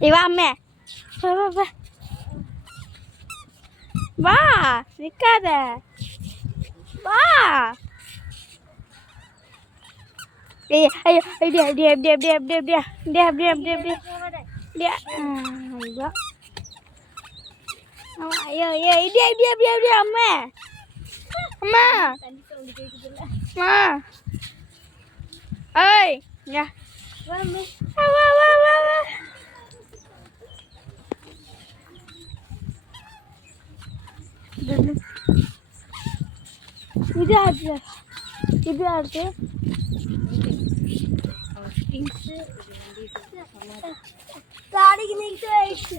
இவா அம்மே வா வா வா வா நிக்காத வா ஏய் ஐயோ அப்படியே அப்படியே அப்படியே அப்படியே அப்படியே அப்படியே அப்படியே அப்படியே அப்படியே அப்படியே ஐயோ ஐயோ ஐயோ இப்படி இப்படி அப்படி அப்படியே அம்மா அம்மா அம்மா ஏய் யா வா வா வா வா வா இது ஆச்சு இது ஆச்சு தாடிக்கு நீங்க ஆயிடுச்சு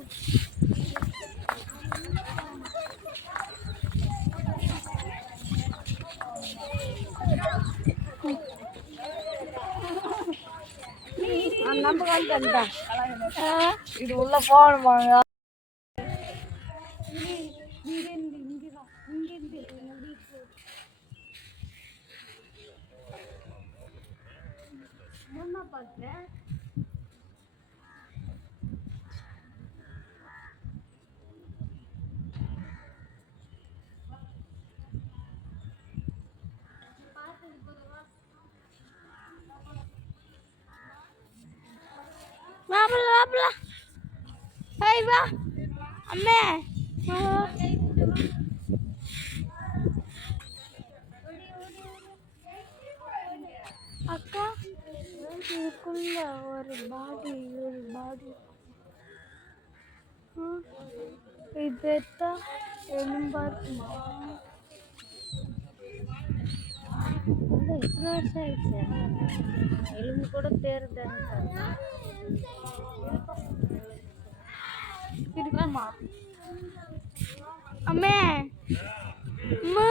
நம்ம கால் இது உள்ள போகணுமாங்க பார்க்குறேன் மாப்பிள்ள மாப்பிள்ள ஹாய் வா அம்மே அக்கா இதுக்குள்ள ஒரு பாடி இதுதான் எலும்பா இருக்குமா இத்தனை வருஷம் ஆயிடுச்சு எலும்பு கூட தேர்தல் இருக்குமா அம்மே அம்மா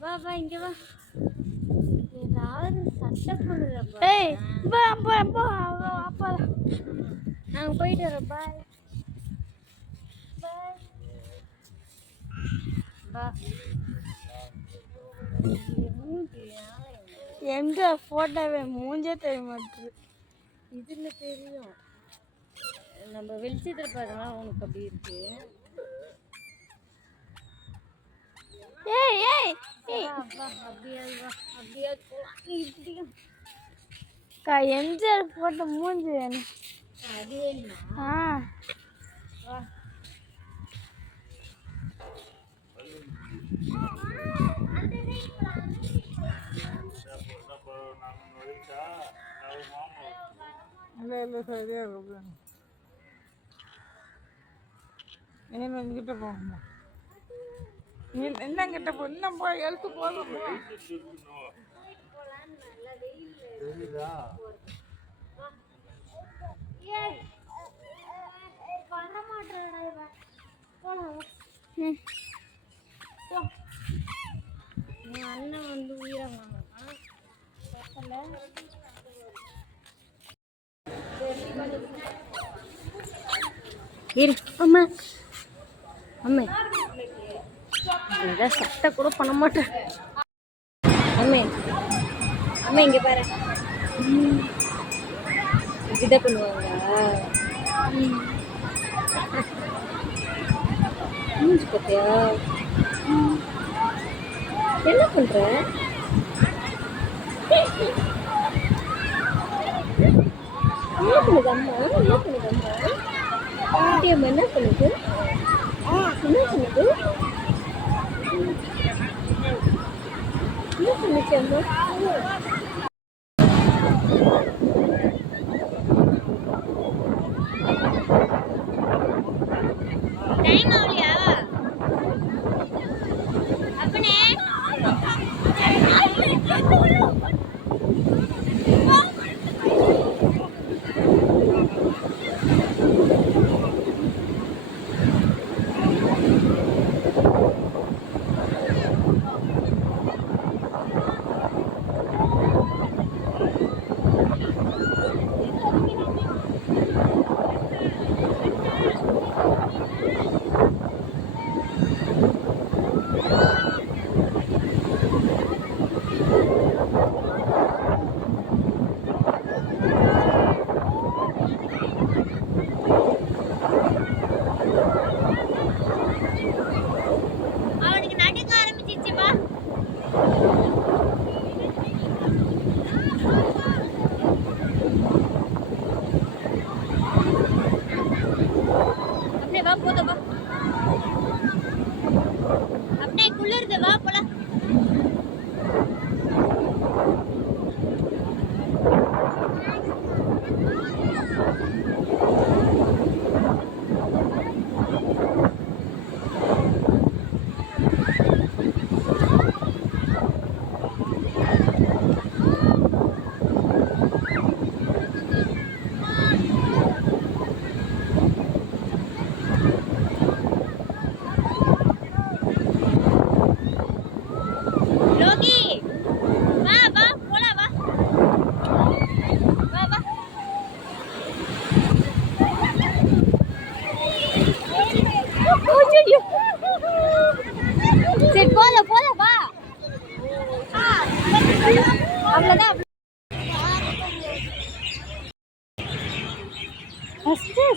வா வா இங்க வா ஏதாவது சட்டை பண்ணுறப்பா ஏய் வா அப்பா அப்பா அப்பா நாங்கள் போயிட்டு வரோம் பாய் பாய் வா எங்க போட்டோவே மூஞ்சே தெரிய மாட்டேது இதில் தெரியும் நம்ம வெளிச்சத்தில் பார்த்தோம்னா உனக்கு அப்படி இருக்கு ஏய் ஏய் ஏய் அப்பா அப்படியே இப்படியும் கா எம்ஜிஆர் போட்ட மூஞ்சி வேணும் அது வேணுமா வா இல்லை சரியாக இருக்கும் என்ன கிட்ட போகணுமா என்ன கிட்ட போ இன்னும் போய் எழுத்து போதும் அண்ணன் வந்து உயிரங்க இரு அம்மா அம்மே ஏதாவது சட்டை கூட பண்ண மாட்டேன் அம்மே அம்மா இங்கே பாரு இதை பண்ணுவாங்க மூஞ்சி பார்த்தியா என்ன பண்ற என்ன பண்ணுது அம்மா என்ன பண்ணுது அம்மா என்ன பண்ணுது என்ன பண்ணுது என்ன பண்ணுச்சு அம்மா டைம் ஆகலையா அப்பனே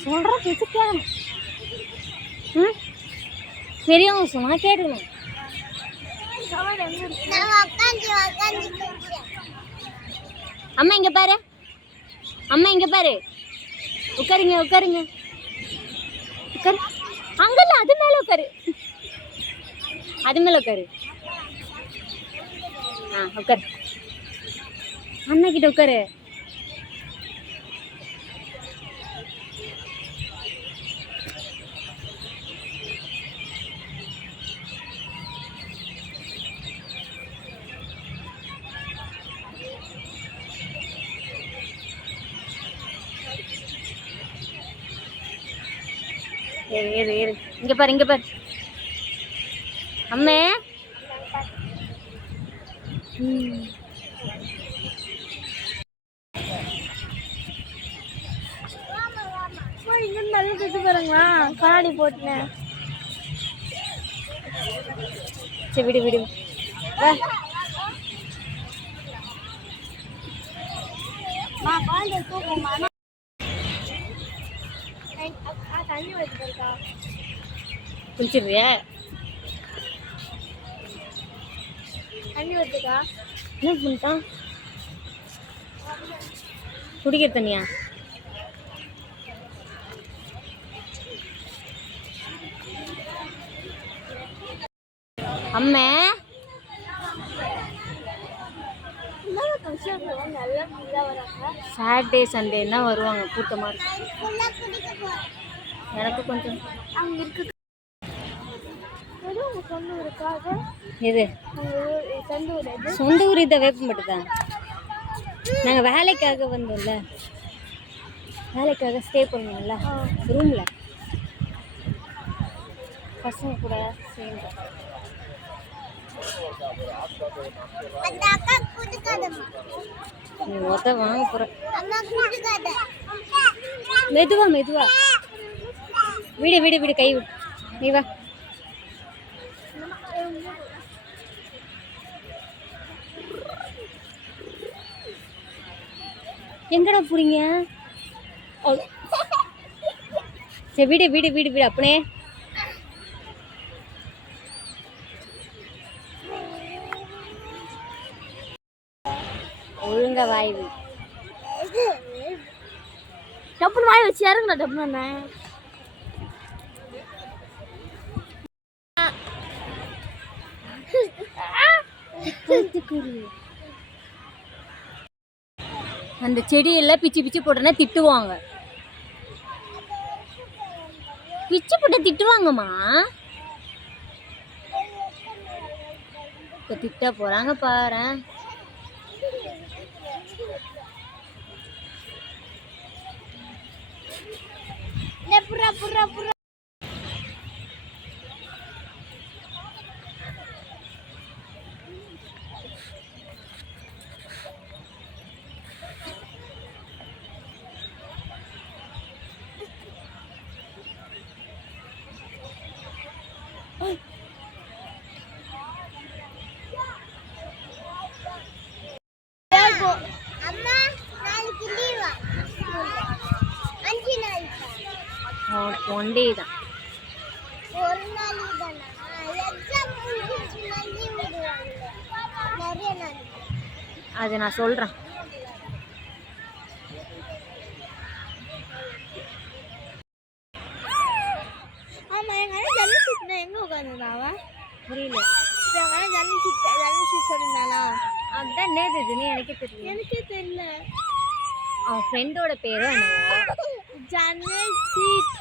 சொல்கிற பேச்சு கேட்கணும். ம், பெரியவங்க சொன்னால் கேட்கணும். அம்மா இங்கே பாரு, அம்மா இங்கே பாரு. உட்காருங்க உட்காருங்க உட்காரு. அங்கல்ல, அது மேலே உட்காரு, அது மேலே உட்காரு. ஆ உட்காரு, அண்ணா கிட்ட உட்காரு. ஏறு ஏறு ஏறு. இங்கே பாரு, இங்கே பாரு அம்மே. இங்க நல்லா சுற்றி பாருங்களா, கண்ணாடி போட்டுனேன். சரி விடு விடு. தண்ணி வச்சுருக்கா குளிச்சிருவியா? தண்ணி வச்சுக்கா. என்ன பண்ணிட்டான்? குடிக்கிற தண்ணியா? அம்மே சாட்டர்டே சண்டேன்னா வருவாங்க, கூட்டமாக இருக்கும். எனக்கு கொஞ்சம் அங்கே இருக்கு. எது சொந்த ஊர்? இதை வேப்பம்பட்டு தான். நாங்கள் வேலைக்காக வந்தோம்ல, வேலைக்காக ஸ்டே பண்ணுவோம்ல ரூமில், பசங்க கூட சேர்ந்து. நீ ஒத்த வாங்க போற. மெதுவா மெதுவா. விடு விடு விடு, கை விடு. நீ வா. எங்கடா போறீங்க? சரி விடு விடு விடு விடு. அப்பனே ஒழுங்கா வாய் வை. டப்புன்னு வாய் வச்சு இறங்குடா டப்புன்னு. அந்த செடியெல்லாம் பிச்சு பிச்சு போட்டோன்னா திட்டுவாங்க. பிச்சு போட்ட திட்டுவாங்கம்மா. இப்போ திட்ட போறாங்க பாரு. புறா புறா புறா. ஒன் டே தான். அதை நான் சொல்கிறேன். ஆமாம், எங்கள் அண்ணன் ஜல்லி சீட்னா எங்கே உட்காந்துருந்தாவா? புரியல. எங்கள் அண்ணன் ஜல்லி சீட் சொல்லியிருந்தானா? அதுதான் நேற்று இதுன்னு எனக்கே தெரியல. எனக்கே தெரியல. அவன் ஃப்ரெண்டோட பேரும் என்னவோ ஜன்னல் சீட்.